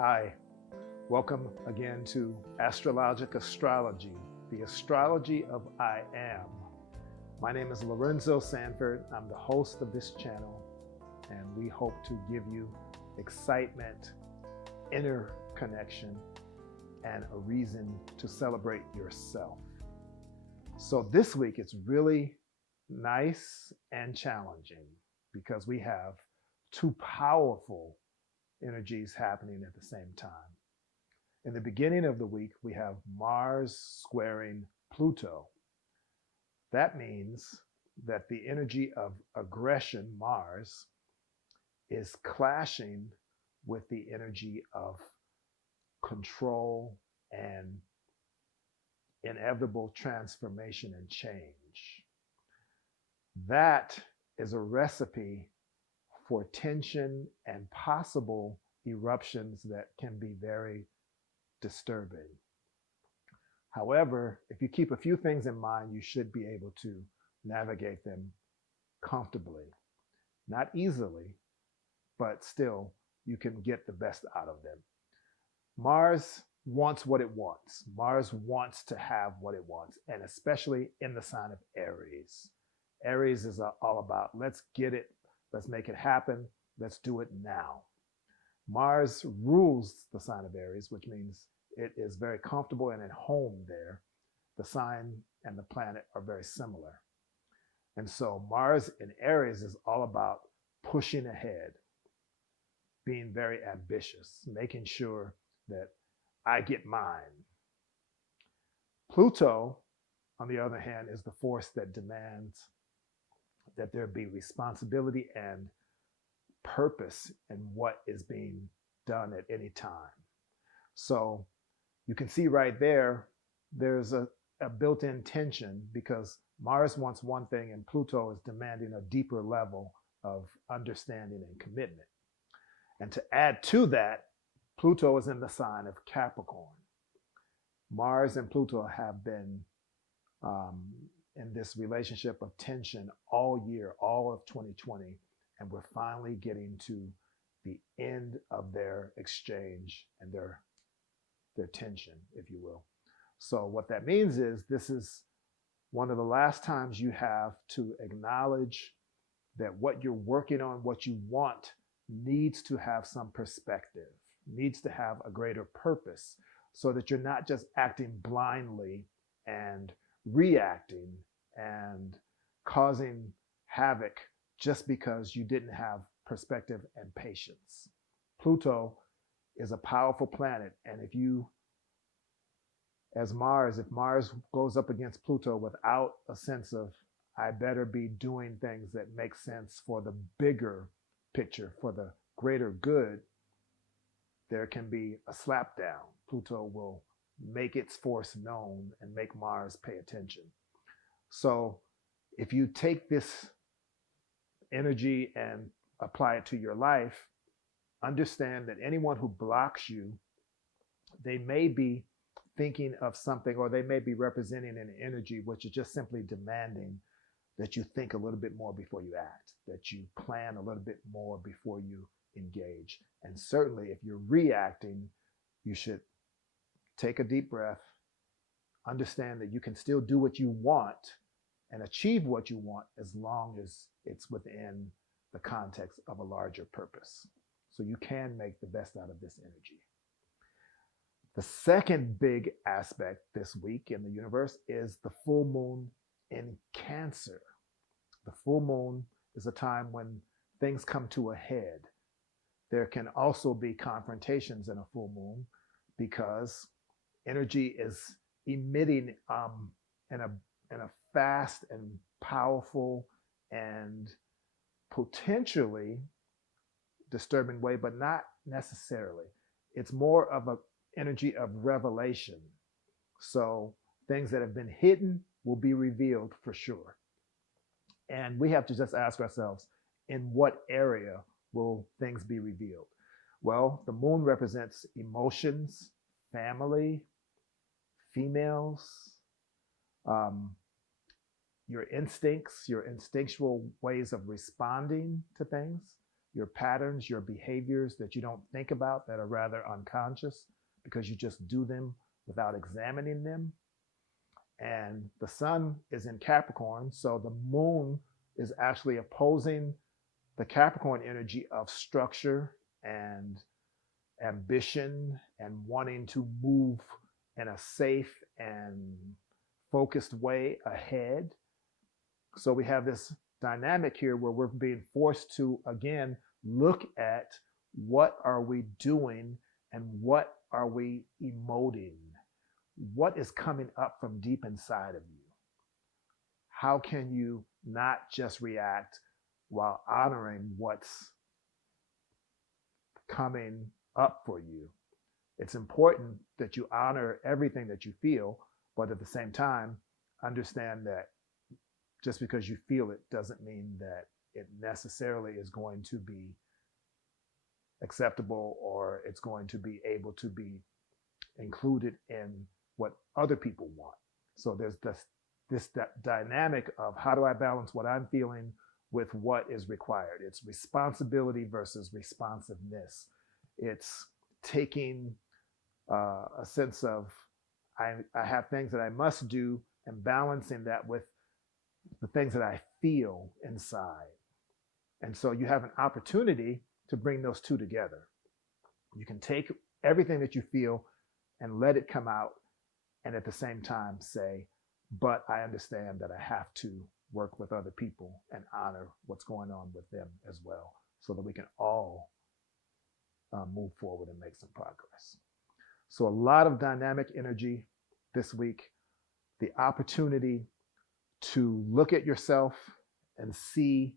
Hi, welcome again to Astrology, the astrology of I am. My name is Lorenzo Sanford. I'm the host of this channel, and we hope to give you excitement, inner connection, and a reason to celebrate yourself. So this week it's really nice and challenging because we have two powerful energies happening at the same time. In the beginning of the week, we have Mars squaring Pluto. That means that the energy of aggression, Mars, is clashing with the energy of control and inevitable transformation and change. That is a recipe for tension and possible eruptions that can be very disturbing. However, if you keep a few things in mind, you should be able to navigate them comfortably. Not easily, but still, you can get the best out of them. Mars wants what it wants. Mars wants to have what it wants, and especially in the sign of Aries. Aries is all about let's get it, let's make it happen, let's do it now. Mars rules the sign of Aries, which means it is very comfortable and at home there. The sign and the planet are very similar. And so Mars in Aries is all about pushing ahead, being very ambitious, making sure that I get mine. Pluto, on the other hand, is the force that demands that there be responsibility and purpose in what is being done at any time. So you can see right there, there's a built-in tension because Mars wants one thing and Pluto is demanding a deeper level of understanding and commitment. And to add to that, Pluto is in the sign of Capricorn. Mars and Pluto have been in this relationship of tension all year, all of 2020, and we're finally getting to the end of their exchange and their tension, if you will. So what that means is this is one of the last times you have to acknowledge that what you're working on, what you want, needs to have some perspective, needs to have a greater purpose, so that you're not just acting blindly and reacting and causing havoc just because you didn't have perspective and patience. Pluto is a powerful planet, and if Mars goes up against Pluto without a sense of, I better be doing things that make sense for the bigger picture, for the greater good, there can be a slapdown. Pluto will make its force known and make Mars pay attention. So if you take this energy and apply it to your life, understand that anyone who blocks you, they may be thinking of something, or they may be representing an energy which is just simply demanding that you think a little bit more before you act, that you plan a little bit more before you engage. And certainly if you're reacting, you should take a deep breath, understand that you can still do what you want and achieve what you want as long as it's within the context of a larger purpose. So you can make the best out of this energy. The second big aspect this week in the universe is the full moon in Cancer. The full moon is a time when things come to a head. There can also be confrontations in a full moon because energy is emitting in a fast and powerful and potentially disturbing way, but not necessarily. It's more of an energy of revelation. So things that have been hidden will be revealed for sure. And we have to just ask ourselves, in what area will things be revealed? Well, the moon represents emotions, family, females, your instincts, your instinctual ways of responding to things. your patterns, your behaviors that you don't think about, that are rather unconscious because you just do them without examining them. And the sun is in Capricorn, so the moon is actually opposing the Capricorn energy of structure and ambition and wanting to move in a safe and focused way ahead. So we have this dynamic here where we're being forced to, again, look at what are we doing and what are we emoting? What is coming up from deep inside of you? How can you not just react while honoring what's coming up for you? It's important that you honor everything that you feel, but at the same time, understand that just because you feel it doesn't mean that it necessarily is going to be acceptable or it's going to be able to be included in what other people want. So there's this dynamic of how do I balance what I'm feeling with what is required. It's responsibility versus responsiveness. It's taking a sense of I have things that I must do and balancing that with the things that I feel inside. And so you have an opportunity to bring those two together. You can take everything that you feel and let it come out, and at the same time say, but I understand that I have to work with other people and honor what's going on with them as well, so that we can all move forward and make some progress. So a lot of dynamic energy this week, the opportunity to look at yourself and see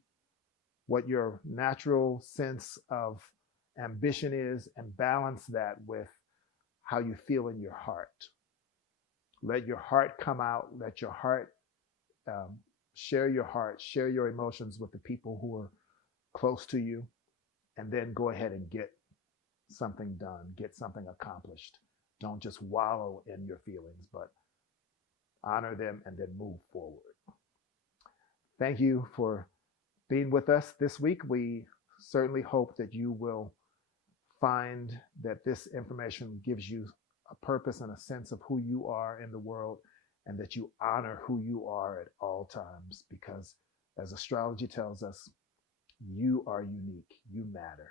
what your natural sense of ambition is and balance that with how you feel in your heart. Let your heart come out. Let your heart share your emotions with the people who are close to you, and then go ahead and get something done, get something accomplished. Don't just wallow in your feelings, but honor them and then move forward. Thank you for being with us this week. We certainly hope that you will find that this information gives you a purpose and a sense of who you are in the world, and that you honor who you are at all times, because as astrology tells us, you are unique, you matter.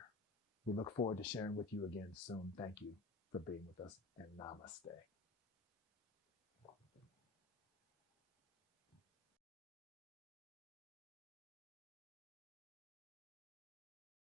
We look forward to sharing with you again soon. Thank you for being with us, and namaste.